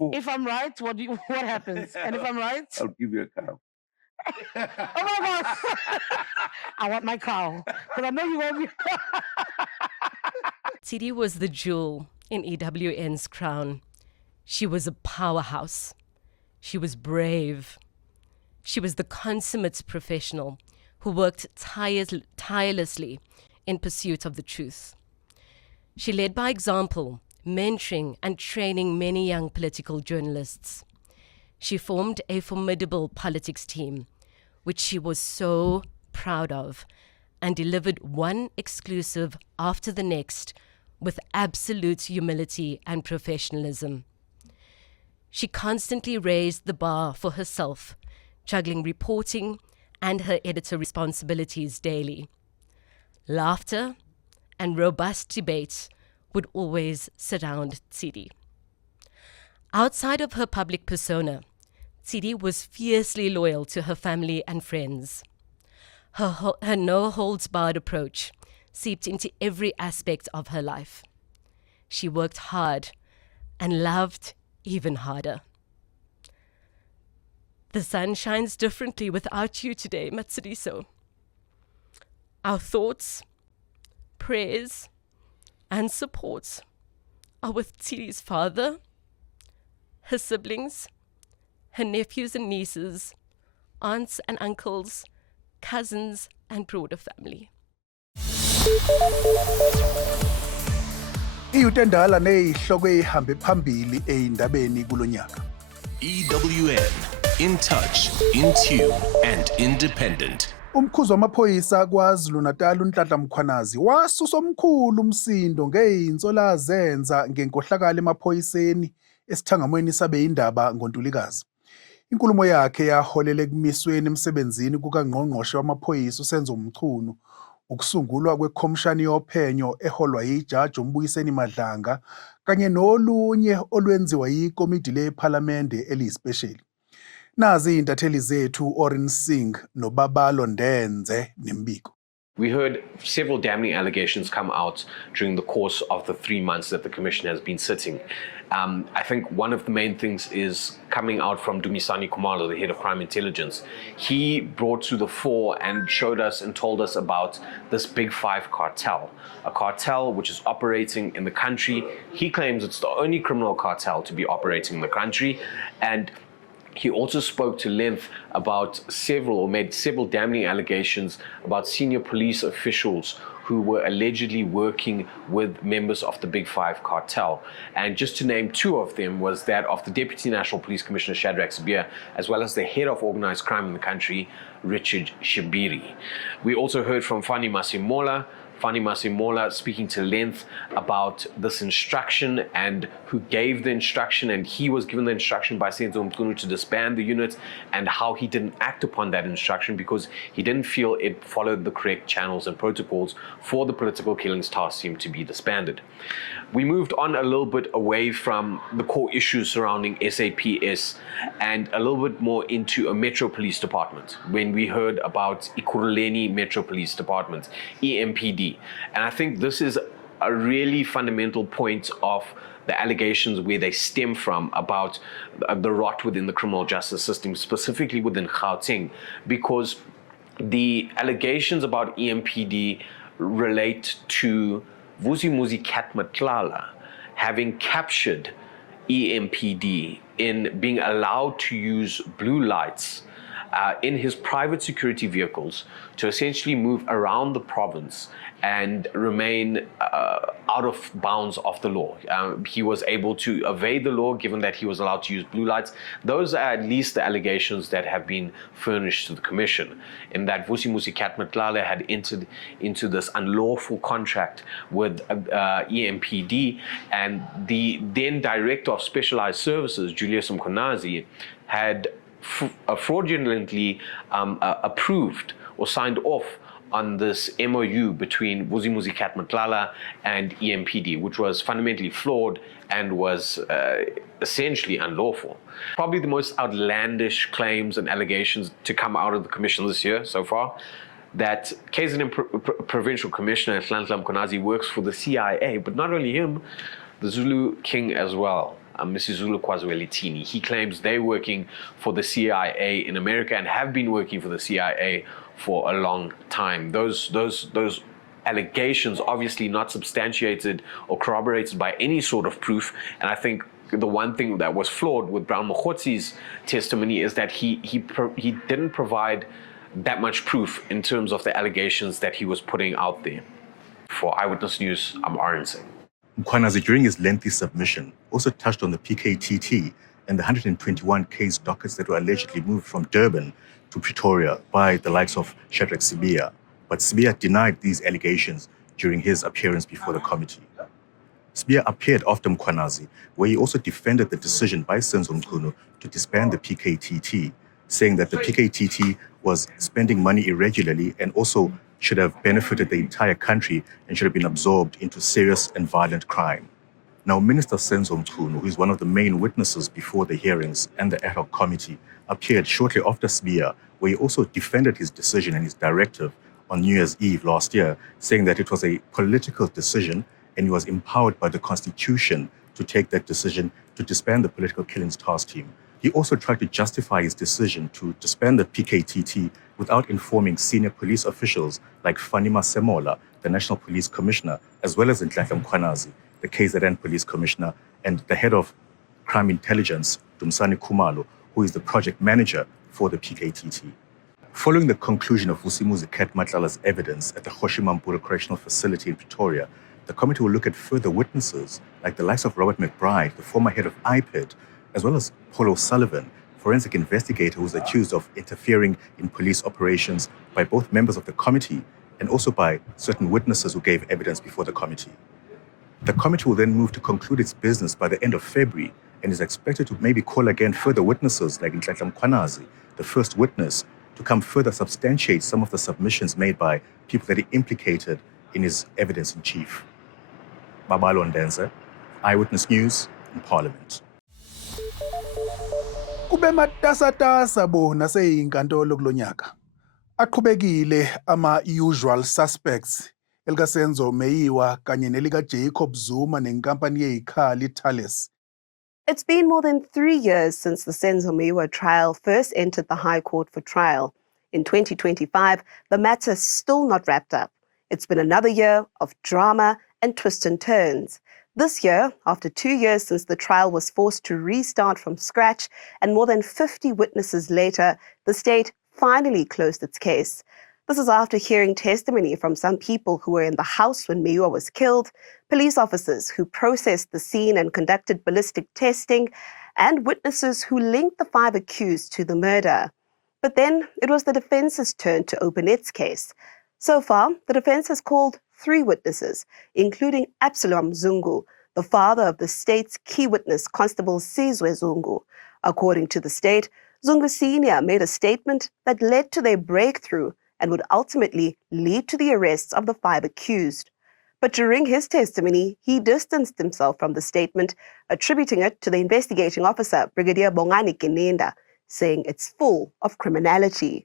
If I'm right, what happens? And if I'm right, I'll give you a cow. oh my gosh, I want my cow because I know you won't be. Tsidi was the jewel in EWN's crown. She was a powerhouse. She was brave. She was the consummate professional who worked tirelessly in pursuit of the truth. She led by example, mentoring and training many young political journalists. She formed a formidable politics team, which she was so proud of, and delivered one exclusive after the next with absolute humility and professionalism. She constantly raised the bar for herself, juggling reporting and her editor responsibilities daily. Laughter and robust debate would always surround Tsidi. Outside of her public persona, Tsidi was fiercely loyal to her family and friends. Her no-holds-barred approach seeped into every aspect of her life. She worked hard and loved even harder. The sun shines differently without you today, Matsuriso. Our thoughts, prayers, and support are with Tsidi's father, her siblings, her nephews and nieces, aunts and uncles, cousins, and broader family. Iyutendala nezihloko ezihambe phambili ezindabeni kulonyaka. EWN, in touch, in tune, and independent. Umkhuzi wamaphoyisa KwaZulu Natal uNhlanhla Mkhwanazi wasusa omkhulu umsindo ngey'nsola zenza ngenkohlakalo emaphoyiseni esithangamweni sabe Izindaba ngoNtulikazi. Inkulumo yakhe yaholela ekumisweni emsebenzini kukaNgqongqoshe wamaphoyisa uSenzo Meyiwa, ukusungulwa kwekhomishani yophenyo eholwa yijaji uMbuyiseni Madlanga kanye nolunye olwenziwa yikomidi lephalamende eliyisipesheli. Nazi iy'ntatheli zethu Orin Singh noBabalo Ndenze nembiko. We heard several damning allegations come out during the course of the 3 months that the commission has been sitting. I think one of the main things is coming out from Dumisani Kumalo, the head of crime intelligence. He brought to the fore and showed us and told us about this Big Five cartel, a cartel which is operating in the country. He claims it's the only criminal cartel to be operating in the country, and he also spoke to length about made several damning allegations about senior police officials who were allegedly working with members of the Big Five cartel. And just to name two of them was that of the Deputy National Police Commissioner Shadrack Sibiya, as well as the head of organized crime in the country, Richard Shibiri. We also heard from Fani Masimola speaking to length about this instruction and who gave the instruction, and he was given the instruction by Senzo Meyiwa to disband the unit, and how he didn't act upon that instruction because he didn't feel it followed the correct channels and protocols for the political killings task team to be disbanded. We moved on a little bit away from the core issues surrounding SAPS and a little bit more into a Metro Police Department when we heard about Ekurhuleni Metro Police Department, EMPD. And I think this is a really fundamental point of the allegations where they stem from about the rot within the criminal justice system, specifically within Gauteng, because the allegations about EMPD relate to Vusimuzi Katmatlala having captured EMPD in being allowed to use blue lights in his private security vehicles to essentially move around the province and remain out of bounds of the law. He was able to evade the law given that he was allowed to use blue lights. Those are at least the allegations that have been furnished to the commission, in that Vusimuzi Katmatlala had entered into this unlawful contract with EMPD, and the then Director of Specialized Services, Julius Mkhonazi, had fraudulently approved or signed off on this MOU between Vusimuzi Katmatlala and EMPD, which was fundamentally flawed and was essentially unlawful. Probably the most outlandish claims and allegations to come out of the commission this year so far, that KZN Provincial Commissioner Nhlanhla Mkhwanazi works for the CIA, but not only him, the Zulu King as well. Mrs. Zulu Kwazi. He claims they're working for the CIA in America and have been working for the CIA for a long time. Those allegations obviously not substantiated or corroborated by any sort of proof, and I think the one thing that was flawed with Brown Mokhotzi's testimony is that he didn't provide that much proof in terms of the allegations that he was putting out there. For Eyewitness News, I'm Aronson. Mkhwanazi, during his lengthy submission, also touched on the PKTT and the 121 case dockets that were allegedly moved from Durban to Pretoria by the likes of Shadrack Sibiya. But Sibiya denied these allegations during his appearance before the committee. Sibiya appeared after Mkhwanazi, where he also defended the decision by Senzo Meyiwa to disband the PKTT, saying that the PKTT was spending money irregularly and also should have benefited the entire country and should have been absorbed into serious and violent crime. Now, Minister Senzo Meyiwa, who is one of the main witnesses before the hearings and the ad hoc committee, appeared shortly after Sibiya, where he also defended his decision and his directive on New Year's Eve last year, saying that it was a political decision and he was empowered by the Constitution to take that decision to disband the Political Killings Task Team. He also tried to justify his decision to disband the PKTT without informing senior police officials like Fanima Semola, the National Police Commissioner, as well as Nhlanhla Mkhwanazi, the KZN Police Commissioner, and the head of Crime Intelligence, Dumisani Khumalo, who is the project manager for the PKTT. Following the conclusion of Vusimuzi kaMadlanga's evidence at the Hoshimambura Correctional Facility in Pretoria, the committee will look at further witnesses like the likes of Robert McBride, the former head of IPID, as well as Paul O'Sullivan, forensic investigator who was accused of interfering in police operations by both members of the committee and also by certain witnesses who gave evidence before the committee. The committee will then move to conclude its business by the end of February and is expected to maybe call again further witnesses like Nhlanhla Mkhwanazi, the first witness, to come further substantiate some of the submissions made by people that he implicated in his evidence in chief. Babalo Ndenze, Eyewitness News in Parliament. Kube matasatasa bona seyinkantolo kulonyaka. Aqhubekile ama-usual suspects elikaSenzo Meyiwa kanye nelikaJacob Zuma nenkampani yezikhali Thales. It's been more than 3 years since the Senzo Meyiwa trial first entered the High Court for trial. In 2025, the matter's still not wrapped up. It's been another year of drama and twists and turns. This year, after 2 years since the trial was forced to restart from scratch and more than 50 witnesses later, the state finally closed its case. This is after hearing testimony from some people who were in the house when Meyiwa was killed, police officers who processed the scene and conducted ballistic testing, and witnesses who linked the 5 accused to the murder. But then it was the defense's turn to open its case. So far, the defense has called 3 witnesses, including Absalom Zungu, the father of the state's key witness, Constable Sizwe Zungu. According to the state, Zungu Sr. made a statement that led to their breakthrough and would ultimately lead to the arrests of the 5 accused. But during his testimony, he distanced himself from the statement, attributing it to the investigating officer, Brigadier Bongani Kinenda, saying it's full of criminality.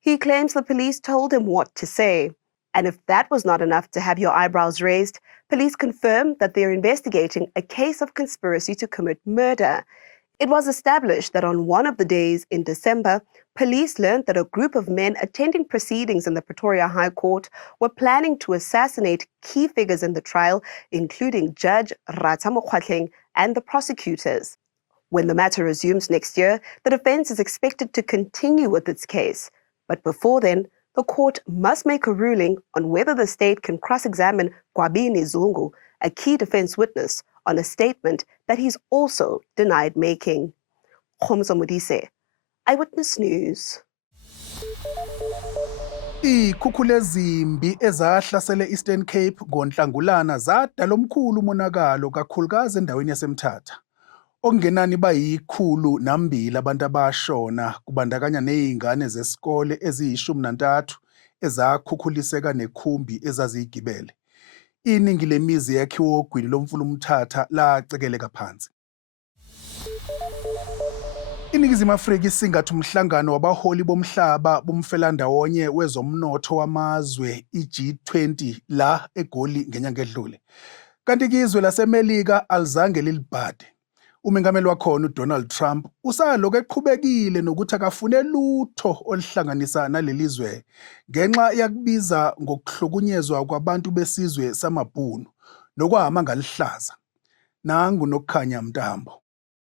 He claims the police told him what to say. And if that was not enough to have your eyebrows raised, police confirmed that they're investigating a case of conspiracy to commit murder. It was established that on one of the days in December, police learned that a group of men attending proceedings in the Pretoria High Court were planning to assassinate key figures in the trial, including Judge Ratha Mokgoatlheng and the prosecutors. When the matter resumes next year, the defense is expected to continue with its case. But before then, the court must make a ruling on whether the state can cross-examine Gwabini Zungu, a key defense witness, on a statement that he's also denied making. Khomzo Modise, Eyewitness News. Ikhukhula ezimbi ezahlasele Eastern Cape ngoNhlangulana zadala omkhulu umonakalo kakhulukazi endaweni yaseMthatha. Okungenani bayi-102 abantu abashona kubandakanya nezingane zesikole eziyi-13 ezakhukhuliseka nekhumbi ezaziyigibele. Iningi lemizi yakhiwe ogwini lomfula uMthatha lacekeleka phansi. INingizimu Afrika isingathe umhlangano wabaholi bomhlaba bomfelandawonye wezomnotho wamazwe i-G20 la eGoli ngenyanga edlule. Kanti izwe laseMelika alizange lilibhade. Umengameli wakhona uDonald Trump usaloko eqhubekile nokuthi akafune lutho olihlanganisa nalelizwe ngenxa yakubiza ngokuhlukunyezwa kwabantu besizwe samabhunu nokwahamba ngalihlaza. Nangu nokukhanya Mtambo.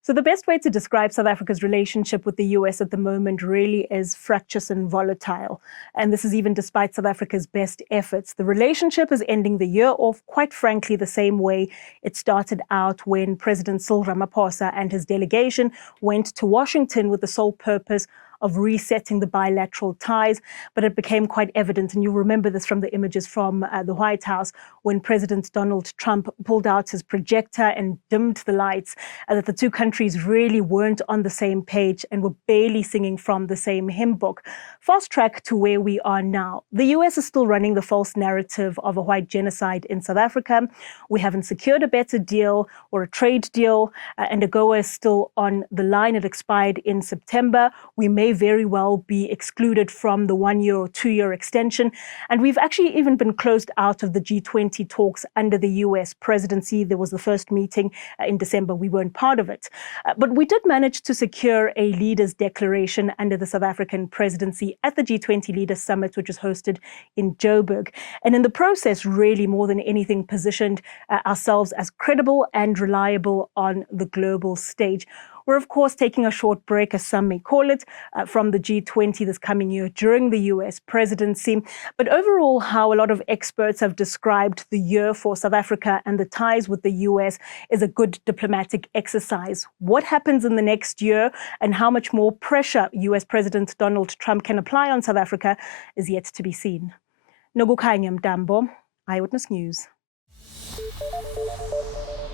So the best way to describe South Africa's relationship with the US at the moment really is fractious and volatile. And this is even despite South Africa's best efforts. The relationship is ending the year off, quite frankly, the same way it started out when President Cyril Ramaphosa and his delegation went to Washington with the sole purpose of resetting the bilateral ties. But it became quite evident, and you remember this from the images from the White House, when President Donald Trump pulled out his projector and dimmed the lights, that the two countries really weren't on the same page and were barely singing from the same hymn book. Fast track to where we are now. The US is still running the false narrative of a white genocide in South Africa. We haven't secured a better deal or a trade deal, and AGOA is still on the line. It expired in September. We may very well be excluded from the 1 year or 2 year extension. And we've actually even been closed out of the G20 talks under the US presidency. There was the first meeting in December. We weren't part of it. But we did manage to secure a leaders' declaration under the South African presidency at the G20 Leaders Summit, which was hosted in Joburg. And in the process, really more than anything, positioned ourselves as credible and reliable on the global stage. We're, of course, taking a short break, as some may call it, from the G20 this coming year during the US presidency. But overall, how a lot of experts have described the year for South Africa and the ties with the US is a good diplomatic exercise. What happens in the next year and how much more pressure US President Donald Trump can apply on South Africa is yet to be seen. Nokukhanya Mtambo, Eyewitness News.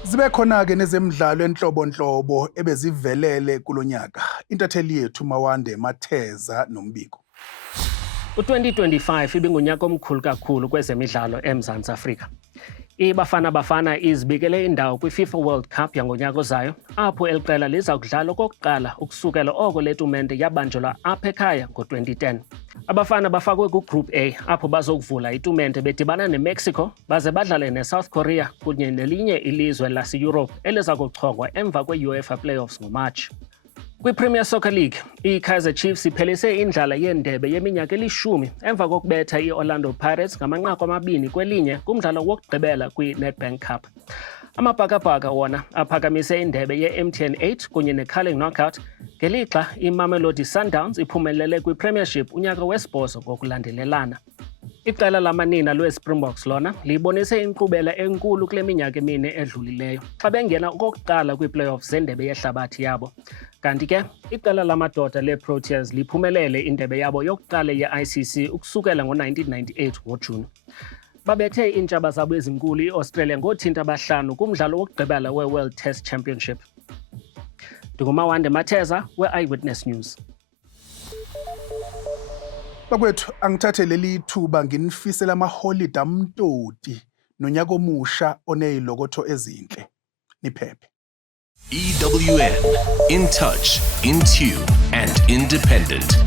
Zibe khona-ke nezemidlalo enhlobonhlobo ebezivelele kulonyaka. Intatheli yethu Mawande Matheza nombiko. U-2025 ibingunyaka omkhulu kakhulu kwezemidlalo eMzantsi Afrika. iBafana Bafana izibikele indawo kwiFIFA World Cup yangonyaka ozayo, apho eli qela liza kudlala okokuqala ukusukela oko le tumente yabanjelwa apha ekhaya ngo-2010. Abafana bafakwe kuGroup A, apho bazokuvula itumente bedibana neMexico, baze badlale neSouth Korea kunye nelinye ilizwe laseYurophu eliza kuchongwa emva kwe-UEFA Playoffs ngoMatshi. Kwi-Premier Soccer League, iKaizer Chiefs iphelise indlala yendebe yeminyaka elishumi emva kokubetha iOrlando Pirates ngamanqaku 2-1 kumdlalo wokugqibela kwi-Nedbank Cup. Amabhakabhaka wona aphakamise indebe ye-MTN 8 kunye ne-Carling Knockout, ngelixa iMamelodi Sundowns iphumelele kwi-Premiership unyaka wesibhozo ngokulandelelana. Iqela lamanina lwe-Springboks lona libonise inkqubela enkulu kule minyaka emine edlulileyo xa bengena okokuqala kwi-playoffs zendebe yehlabathi yabo. Kanti ke iqela lamadoda le-Proteas liphumelele indebe yabo yokuqala ye-ICC ukusukela ngo-1998 ngoJuni. Babethe iintshaba zabo ezinkulu i-Australia ngothinta abahlanu kumdlalo wokugqibela we-World Test Championship. Ndingumawande Matheza we-Eyewitness News. Bakwethu angithathe leli thuba nginifisela amaholide amtoti nonyaka omusha onezilokotho ezinhle. Niphephe. EWN, in touch, in tune, and independent.